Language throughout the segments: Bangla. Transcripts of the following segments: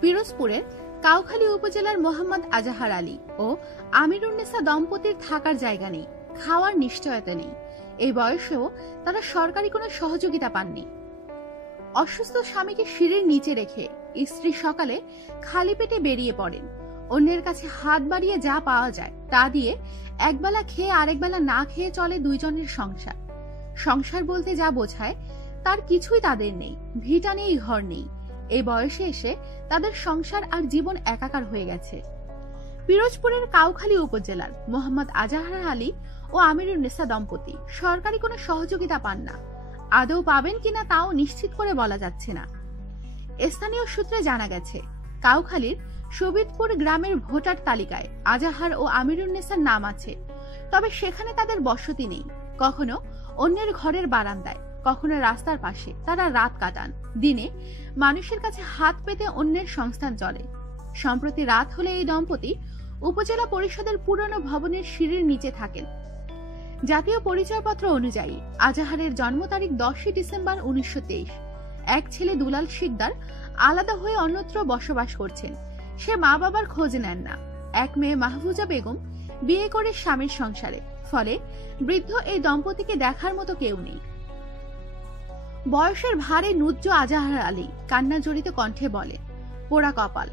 পিরোজপুরের কাউখালী উপজেলার মোহাম্মদ আজাহার আলী ও আমিরুন্নেসা দম্পতির থাকার জায়গা নেই, খাওয়ার নিশ্চয়তা নেই। এই বয়সেও তারা সরকারি কোনো সহযোগিতা পাননি। অসুস্থ স্বামীকে সিঁড়ির নিচে রেখে স্ত্রী সকালে খালি পেটে বেরিয়ে পড়েন। অন্যের কাছে হাত বাড়িয়ে যা পাওয়া যায় তা দিয়ে একবেলা খেয়ে আরেকবেলা না খেয়ে চলে দুইজনের সংসার। সংসার বলতে যা বোঝায় তার কিছুই তাদের নেই। ভিটা নেই, ঘর নেই। এই বয়সে এসে তাদের সংসার আর জীবন একাকার হয়ে গেছে। পিরোজপুরের কাউখালী উপজেলার মোহাম্মদ আজাহার আলী ও আমিরুন্নেসা দম্পতি সরকারি কোনো সহযোগিতা পান না। আদৌ পাবেন কিনা তাও নিশ্চিত করে বলা যাচ্ছে না। স্থানীয় সূত্রে জানা গেছে, কাউখালীর সবিতপুর গ্রামের ভোটার তালিকায় আজাহার ও আমিরুন্নেসার নাম আছে, তবে সেখানে তাদের বসতি নেই। কখনো অন্যের ঘরের বারান্দায়, কখনো রাস্তার পাশে তারা রাত কাটান। দিনে মানুষের কাছে হাত পেতে অন্যের সংস্থান চলে। সম্প্রতি রাত হলে এই দম্পতি উপজেলা পরিষদের পুরনো ভবনের সিঁড়ির নিচে থাকেন। জাতীয় পরিচয়পত্র অনুযায়ী আজাহারের জন্ম তারিখ 10 ডিসেম্বর 1923। এক ছেলে দুলাল শিকদার আলাদা হয়ে অন্যত্র বসবাস করছেন। সে মা বাবার খোঁজ নেন না। এক মেয়ে মাহফুজা বেগম বিয়ে করে স্বামীর সংসারে, ফলে বৃদ্ধ এই দম্পতিকে দেখার মতো কেউ নেই। বয়সের ভারে নুজ্জ আজাহার আলী কান্না জড়িত কণ্ঠে বলে, পোড়া কপাল,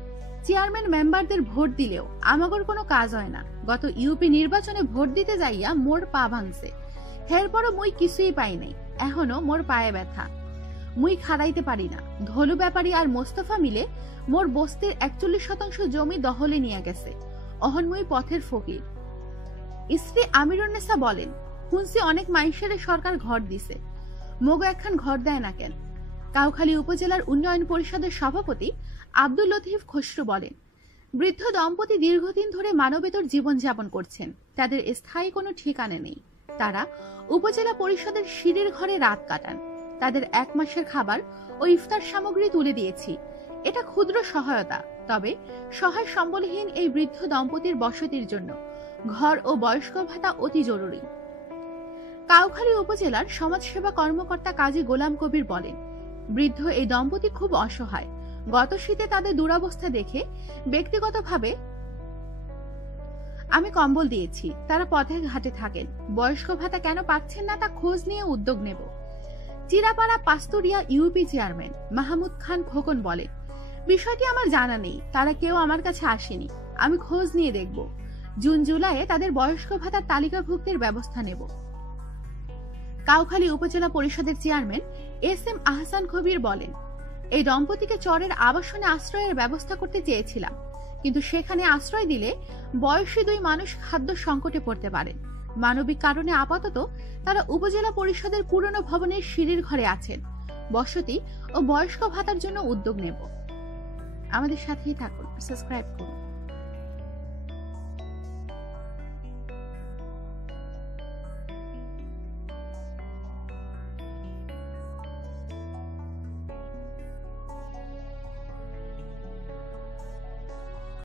চেয়ারম্যান মেম্বারদের ভোট দিলেও আমাগর কোনো কাজ হয় না। গত ইউপি নির্বাচনে ভোট দিতে যাইয়া মোর পা ভাঙছে, এরপরও মুই কিছুই পাই নাই। এখনো মোর পায়ে ব্যথা, মুই খাড়াইতে পারি না। ধলু ব্যাপারী আর মোস্তফা মিলে মোর বস্তির 41% জমি দখলে নিয়ে গেছে। অহন মুই পথের ফকির। স্ত্রী আমিরুন্নেসা বলেন, শুনছি অনেক মাইশের সরকার ঘর দিছে, মগো একখান ঘর দেয় না কেন? কাউখালী উপজেলার উন্নয়ন পরিষদের সভাপতি আব্দুল লতিফ খসরু বলেন, বৃদ্ধ দম্পতি দীর্ঘদিন ধরে মানবেতর জীবনযাপন করছেন। তাদের স্থায়ী কোনো ঠিকানা নেই। তারা উপজেলা পরিষদের সিঁড়ির ঘরে রাত কাটান। তাদের 1 মাসের খাবার ও ইফতার সামগ্রী তুলে দিয়েছি। এটা ক্ষুদ্র সহায়তা, তবে সহায় সম্বলহীন এই বৃদ্ধ দম্পতির বসতির জন্য ঘর ও বয়স্ক ভাতা অতি জরুরি। কাউখালী উপজেলার সমাজসেবা কর্মকর্তা কাজী গোলাম কবির বলেন, বৃদ্ধ এই দম্পতি খুব অসহায়। গত শীতে তাদের দুরবস্থা দেখে ব্যক্তিগতভাবে আমি কম্বল দিয়েছি। তারা পথে ঘাটে থাকেন। বয়স্ক ভাতা কেন পাচ্ছেন না তা খোঁজ নিয়ে উদ্যোগ নেব। চিরাপাড়া পাস্তুরিয়া ইউপি চেয়ারম্যান মাহমুদ খান খোকন বলেন, বিষয়টি আমার জানা নেই, তারা কেউ আমার কাছে আসেনি। আমি খোঁজ নিয়ে দেখব। জুন জুলাইয়ে তাদের বয়স্ক ভাতার তালিকাভুক্তির ব্যবস্থা নেব। কাউখালী উপজেলা পরিষদের চেয়ারম্যান এস.এম. আহসান কবির বলেন, এই দম্পতিকে চরের আবাসনে আশ্রয়ের ব্যবস্থা করতে চেয়েছিলাম, কিন্তু সেখানে আশ্রয় দিলে বয়সী 2 মানুষ খাদ্য সংকটে পড়তে পারেন। মানবিক কারণে আপাতত তারা উপজেলা পরিষদের পুরনো ভবনের সিঁড়ির ঘরে আছেন। বসতি ও বয়স্ক ভাতার জন্য উদ্যোগ নেব। আমাদের সাথেই থাকুন, সাবস্ক্রাইব করুন।